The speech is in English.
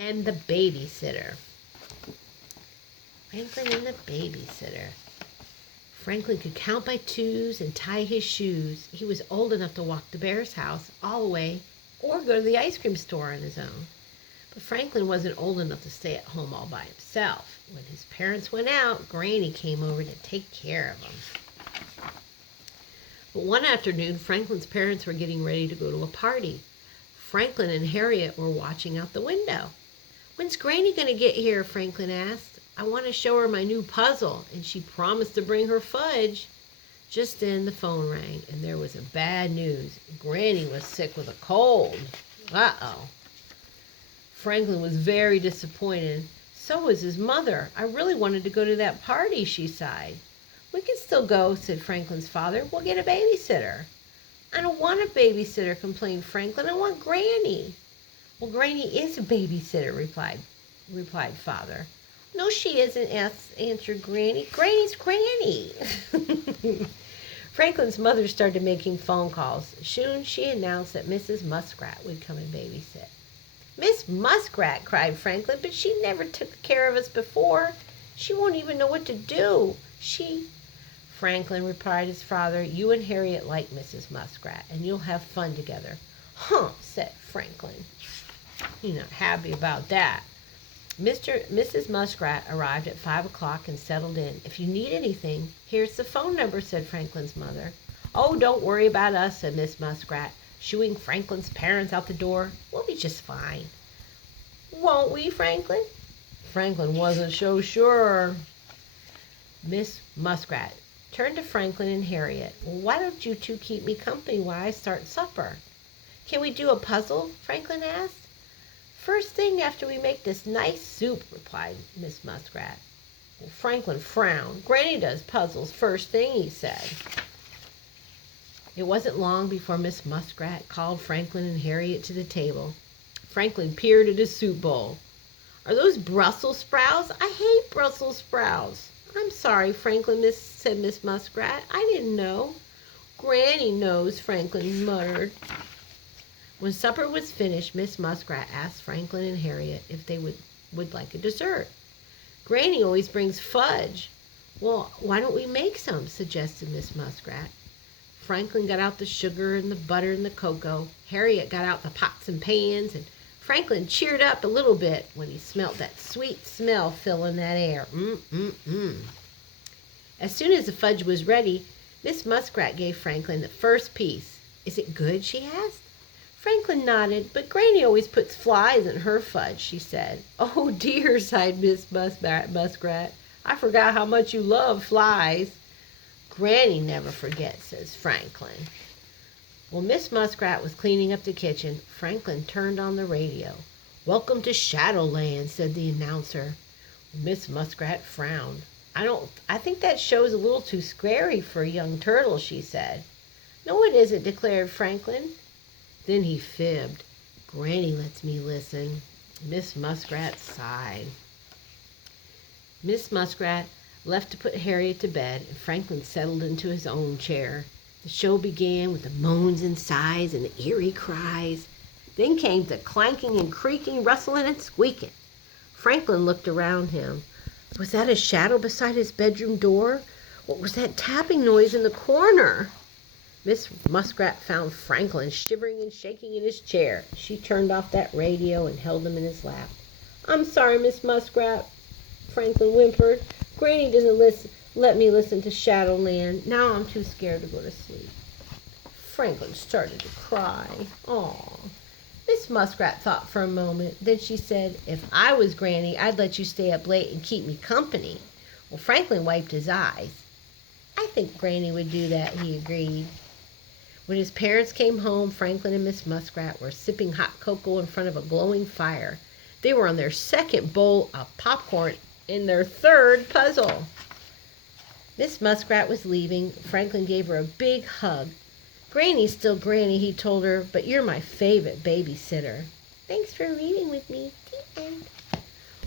and the Babysitter. Franklin and the Babysitter. Franklin could count by twos and tie his shoes. He was old enough to walk to Bear's house all the way or go to the ice cream store on his own. But Franklin wasn't old enough to stay at home all by himself. When his parents went out, Granny came over to take care of him. But one afternoon, Franklin's parents were getting ready to go to a party. Franklin and Harriet were watching out the window. "When's Granny going to get here?" Franklin asked. "I want to show her my new puzzle, and she promised to bring her fudge." Just then the phone rang, and there was bad news. Granny was sick with a cold. Uh-oh. Franklin was very disappointed. So was his mother. "I really wanted to go to that party," she sighed. "We can still go," said Franklin's father. "We'll get a babysitter." "I don't want a babysitter," complained Franklin. "I want Granny." "Well, Granny is a babysitter," replied father. "No, she isn't," answered Granny. "Granny's Granny." Franklin's mother started making phone calls. Soon she announced that Mrs. Muskrat would come and babysit. "Miss Muskrat!" cried Franklin. "But she never took care of us before. She won't even know what to do. Franklin, replied his father, "you and Harriet like Mrs. Muskrat, and you'll have fun together." "Huh," said Franklin. He's not happy about that. Mrs. Muskrat arrived at 5 o'clock and settled in. "If you need anything, here's the phone number," said Franklin's mother. "Oh, don't worry about us," said Miss Muskrat, shooing Franklin's parents out the door. "We'll be just fine." "Won't we, Franklin?" Franklin wasn't so sure. Miss Muskrat turned to Franklin and Harriet. "Why don't you two keep me company while I start supper?" "Can we do a puzzle?" Franklin asked. "First thing after we make this nice soup," replied Miss Muskrat. Franklin frowned. "Granny does puzzles first thing," he said. It wasn't long before Miss Muskrat called Franklin and Harriet to the table. Franklin peered at his soup bowl. "Are those Brussels sprouts? I hate Brussels sprouts." "I'm sorry, Franklin," said Miss Muskrat. "I didn't know." "Granny knows," Franklin muttered. When supper was finished, Miss Muskrat asked Franklin and Harriet if they would like a dessert. "Granny always brings fudge." "Well, why don't we make some?" suggested Miss Muskrat. Franklin got out the sugar and the butter and the cocoa. Harriet got out the pots and pans, and Franklin cheered up a little bit when he smelt that sweet smell filling that air. As soon as the fudge was ready, Miss Muskrat gave Franklin the first piece. "Is it good?" she asked. Franklin nodded. "But Granny always puts flies in her fudge," she said. "Oh dear," sighed Miss Muskrat. "I forgot how much you love flies." "Granny never forgets," says Franklin. While Miss Muskrat was cleaning up the kitchen, Franklin turned on the radio. "Welcome to Shadowland," said the announcer. Miss Muskrat frowned. I think that show's a little too scary for a young turtle," she said. "No, it isn't," declared Franklin. Then he fibbed. "Granny lets me listen." Miss Muskrat sighed. Miss Muskrat left to put Harriet to bed, and Franklin settled into his own chair. The show began with the moans and sighs and the eerie cries. Then came the clanking and creaking, rustling and squeaking. Franklin looked around him. Was that a shadow beside his bedroom door? What was that tapping noise in the corner? Miss Muskrat found Franklin shivering and shaking in his chair. She turned off that radio and held him in his lap. "I'm sorry, Miss Muskrat," Franklin whimpered. "Granny doesn't let me listen to Shadowland. Now I'm too scared to go to sleep." Franklin started to cry. "Aw." Miss Muskrat thought for a moment. Then she said, "If I was Granny, I'd let you stay up late and keep me company." Well, Franklin wiped his eyes. "I think Granny would do that," he agreed. When his parents came home, Franklin and Miss Muskrat were sipping hot cocoa in front of a glowing fire. They were on their second bowl of popcorn in their third puzzle. Miss Muskrat was leaving. Franklin gave her a big hug. "Granny's still Granny," he told her, "but you're my favorite babysitter." "Thanks for reading with me." The end.